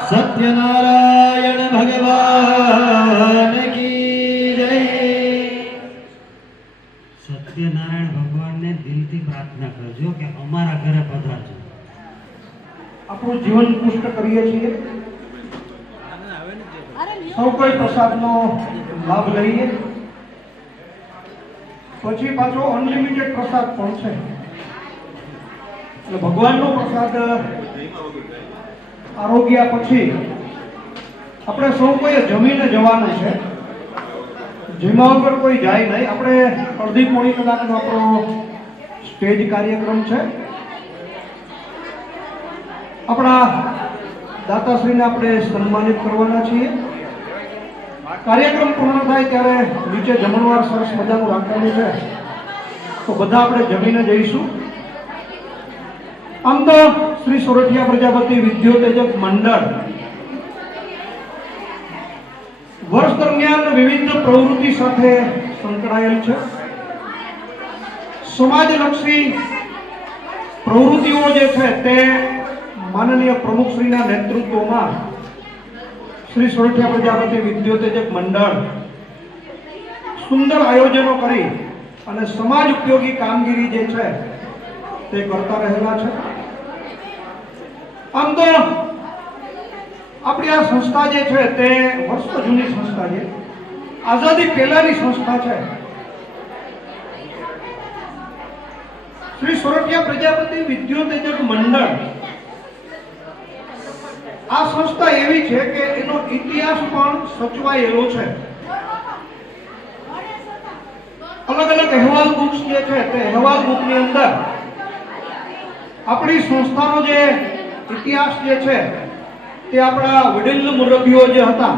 सत्यनारायण भगवान की जय सत्यनारायण भगवान ने दिल થી પ્રાર્થના કરજો કે અમારા ઘરે પધારજો આપણું જીવન પુષ્ટ કરીએ છીએ સૌ કોઈ પ્રસાદનો લાભ લઈએ પછી પાછો અનલિમિટેડ પ્રસાદ પણ છે એટલે ભગવાનનો પ્રસાદ આરોગ્ય પછી આપણે સૌ કોઈ જમીને જવાનું છે જેમાં વગર કોઈ જાય નહીં આપણે અડધી પોણી કલાકનો આપણો સ્ટેજ કાર્યક્રમ છે આપણા દાતાશ્રીને આપણે સન્માનિત કરવાના છીએ કાર્યક્રમ પૂર્ણ થાય ત્યારે નીચે જમણવાર સરસ મજાનું રાખવાનું છે તો બધા આપણે જમીને જઈશું આમ તો શ્રી સોરઠિયા પ્રજાપતિ વિદ્યોતેજક મંડળ વર્ષ દરમિયાન વિવિધ પ્રવૃત્તિ સાથે સંકળાયેલ છે સમાજલક્ષી પ્રવૃત્તિઓ જે છે તે માનનીય પ્રમુખશ્રીના નેતૃત્વમાં શ્રી સોરઠિયા પ્રજાપતિ વિદ્યોતેજક મંડળ સુંદર આયોજનો કરી અને સમાજ ઉપયોગી કામગીરી જે છે તે કરતા રહેલા છે આમ તો આપણી આ સંસ્થા જે છે તે વર્ષો જૂની સંસ્થા છે આઝાદી પહેલાની સંસ્થા છે શ્રી સોરઠિયા પ્રજાપતિ વિદ્યોતેજક મંડળ આ સંસ્થા એવી છે કે એનો ઇતિહાસ પણ સચવાયેલો છે અલગ અલગ અહેવાલ બુક્સ જે છે તે અહેવાલ બુકની અંદર આપણી સંસ્થાનો જે ઇતિહાસ જે છે તે આપણા વડીલ મુરબ્બીઓ જે હતા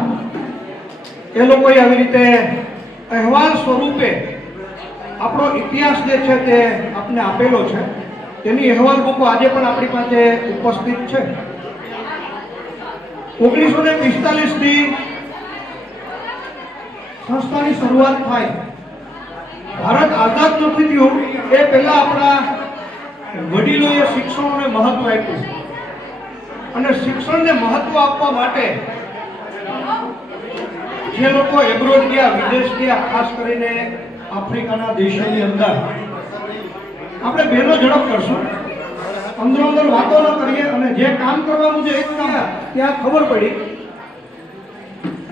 એ લોકોએ આવી રીતે અહેવાલ સ્વરૂપે આપણો ઇતિહાસ જે છે તે આપને આપેલો છે તેની અહેવાલ બુકો આજે પણ આપણી પાસે ઉપસ્થિત છે 1945 થી સંસ્થાની શરૂઆત થાય, ભારત આઝાદ નથી થયું એ પહેલા આપણા વડીલોએ શિક્ષણને મહત્વ આપ્યું અને શિક્ષણને મહત્વ આપવા માટે જે લોકો એબ્રોડ ગયા, વિદેશ ગયા, ખાસ કરીને આફ્રિકાના દેશોની અંદર, આપણે બેનો ઝડપ કરશું, અંદરો અંદર વાતો ન કરીએ અને જે કામ કરવાનું છે એ જ કામ. ત્યાં ખબર પડી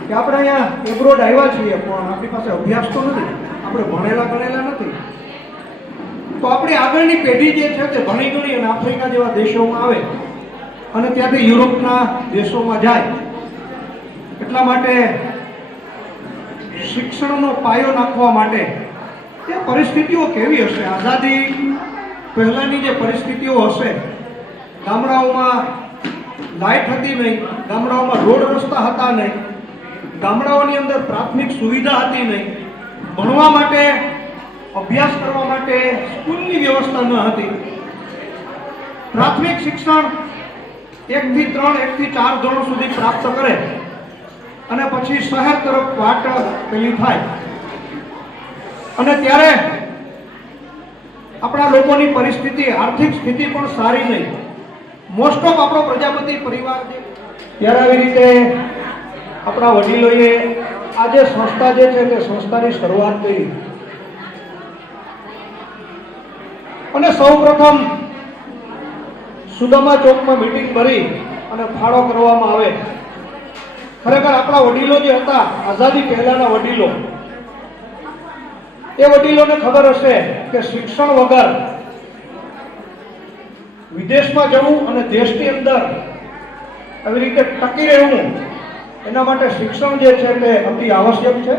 કે આપણે અહીંયા એબ્રોડ આવ્યા છીએ પણ આપણી પાસે અભ્યાસ તો નથી, આપણે ભણેલા ગણેલા નથી, તો આપણી આગળની પેઢી જે છે તે ભણી ગણી અને આફ્રિકા જેવા દેશોમાં આવે અને ત્યાંથી યુરોપના દેશોમાં જાય. એટલા માટે શિક્ષણનો પાયો નાખવા માટે તે પરિસ્થિતિઓ કેવી હશે, આઝાદી પહેલાની જે પરિસ્થિતિઓ હશે, ગામડાઓમાં લાઇટ હતી નહીં, ગામડાઓમાં રોડ રસ્તા હતા નહીં, ગામડાઓની અંદર પ્રાથમિક સુવિધા હતી નહીં, ભણવા માટે, અભ્યાસ કરવા માટે સ્કૂલની વ્યવસ્થા ન હતી. પ્રાથમિક શિક્ષણ 1 થી 3, 1 થી 4 ધોરણ સુધી પ્રાપ્ત કરે અને પછી શહેર તરફ વાટ પેલી થાય. અને ત્યારે આપણા લોકોની પરિસ્થિતિ, આર્થિક સ્થિતિ પણ સારી નહીં. મોસ્ટ ઓફ આપણો પ્રજાપતિ પરિવાર છે, ત્યારે આવી રીતે આપણા વડીલોએ આ જે સંસ્થા જે છે તે સંસ્થાની શરૂઆત કરી અને સૌપ્રથમ સુદામા ચોકમાં મીટિંગ ભરી અને ફાળો કરવામાં આવે. ખરેખર આપણા વડીલો જે હતા, આઝાદી પહેલાના વડીલો, એ વડીલોને ખબર હશે કે શિક્ષણ વગર વિદેશમાં જવું અને દેશની અંદર આવી રીતે ટકી રહેવું, એના માટે શિક્ષણ જે છે તે અતિ આવશ્યક છે.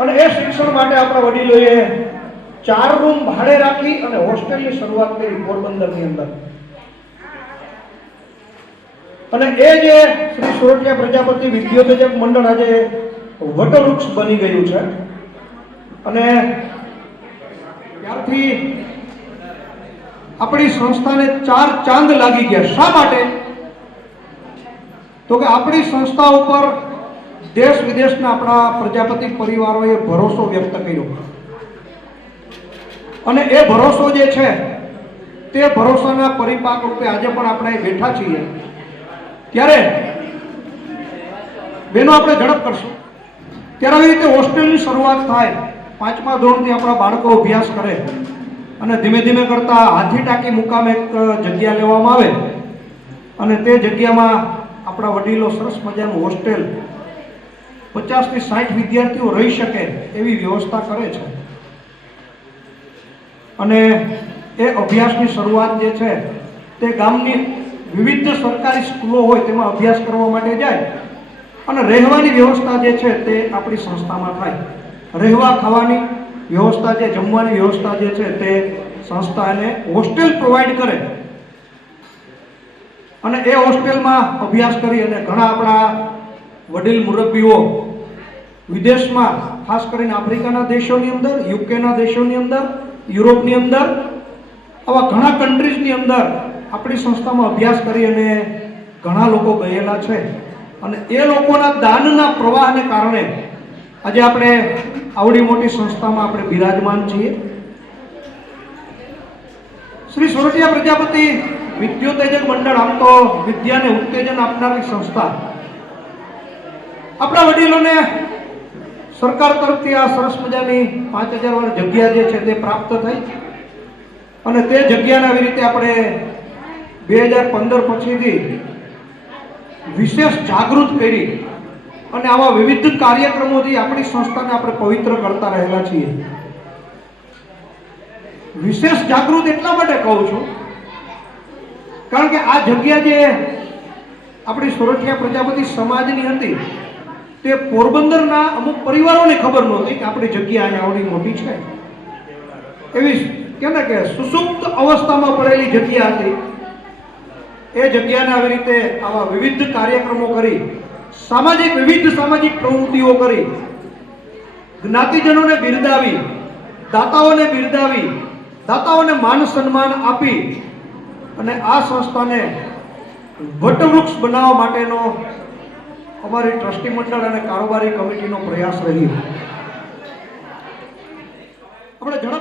અને એ શિક્ષણ માટે આપણા વડીલોએ 4 રૂમ ભાડે રાખી અને હોસ્ટેલની શરૂઆત કરી પોરબંદરની અંદર. અને એ જે શ્રી સોરઠિયા પ્રજાપતિ વિદ્યોતેજક મંડળ આજે વટવૃક્ષ બની ગયું છે. અને ત્યારથી આપણી સંસ્થાને 4 ચાંદ લાગી ગયા. શા માટે? તો કે આપણી સંસ્થા ઉપર દેશ વિદેશના આપણા પ્રજાપતિ પરિવારોએ ભરોસો વ્યક્ત કર્યો અને એ ભરોસો જે છે તે ભરોસાના પરિપાક રૂપે આજે પણ આપણે બેઠા છીએ. ત્યારે બેનો આપણે ઝડપ કરશું, ત્યારે આવી રીતે હોસ્ટેલની શરૂઆત થાય. 5મા ધોરણથી આપણા બાળકો અભ્યાસ કરે અને ધીમે ધીમે કરતા હાથી ટાંકી મુકામે એક જગ્યા લેવામાં આવે અને તે જગ્યામાં આપણા વડીલો સરસ મજાનું હોસ્ટેલ 50 થી 60 વિદ્યાર્થીઓ રહી શકે એવી વ્યવસ્થા કરે છે. અને એ અભ્યાસની શરૂઆત જે છે તે ગામની વિવિધ સરકારી સ્કૂલો હોય તેમાં અભ્યાસ કરવા માટે જાય અને રહેવાની વ્યવસ્થા જે છે તે આપણી સંસ્થામાં થાય. રહેવા ખાવાની વ્યવસ્થા, જે જમવાની વ્યવસ્થા જે છે તે સંસ્થા એને હોસ્ટેલ પ્રોવાઈડ કરે અને એ હોસ્ટેલમાં અભ્યાસ કરી અને ઘણા આપણા વડીલ મુરબ્બીઓ વિદેશમાં, ખાસ કરીને આફ્રિકાના દેશોની અંદર, યુકેના દેશોની અંદર, યુરોપની અંદર, આવા ઘણા કન્ટ્રીઝની અંદર આપણી સંસ્થામાં અભ્યાસ કરી અને ઘણા લોકો ગયેલા છે. અને એ લોકોના દાનના પ્રવાહને કારણે આજે આપણે આવડી મોટી સંસ્થામાં આપણે બિરાજમાન છીએ. શ્રી સોરઠિયા પ્રજાપતિ વિદ્યોતેજક મંડળ આમ તો વિદ્યાને ઉત્તેજન આપનારી સંસ્થા. આપણા વડીલોને સરકાર તરફથી આ સરસ મજાની 5000 વાર જગ્યા જે છે તે પ્રાપ્ત થઈ અને તે જગ્યાને આવી રીતે આપણે 2015 પછીથી વિશેષ જાગૃત કરી અને આવા વિવિધ કાર્યક્રમોથી આપણી સંસ્થાને આપણે પવિત્ર કરતા રહેલા છીએ. વિશેષ જાગૃત એટલા માટે કહું છું કારણ કે આ જગ્યા જે આપણી સોરઠિયા પ્રજાપતિ સમાજની હતી તે પોરબંદરના અમુક પરિવારોને ખબર નહોતી કે આપણી જગ્યા અહીંયા આવડી મોટી છે. એવી કે સુસુપ્ત અવસ્થામાં પડેલી જગ્યા હતી. એ જગ્યાને આવી રીતે આવા વિવિધ કાર્યક્રમો કરી, વિવિધ સામાજિક પ્રવૃત્તિઓ કરી, જ્ઞાતિજનોને બિરદાવી, દાતાઓને બિરદાવી, દાતાઓને માન સન્માન આપી અને આ સંસ્થાને વટવૃક્ષ બનાવવા માટેનો અમારી ટ્રસ્ટી મંડળ અને કારોબારી કમિટીનો પ્રયાસ રહ્યો. આપણે જણાવી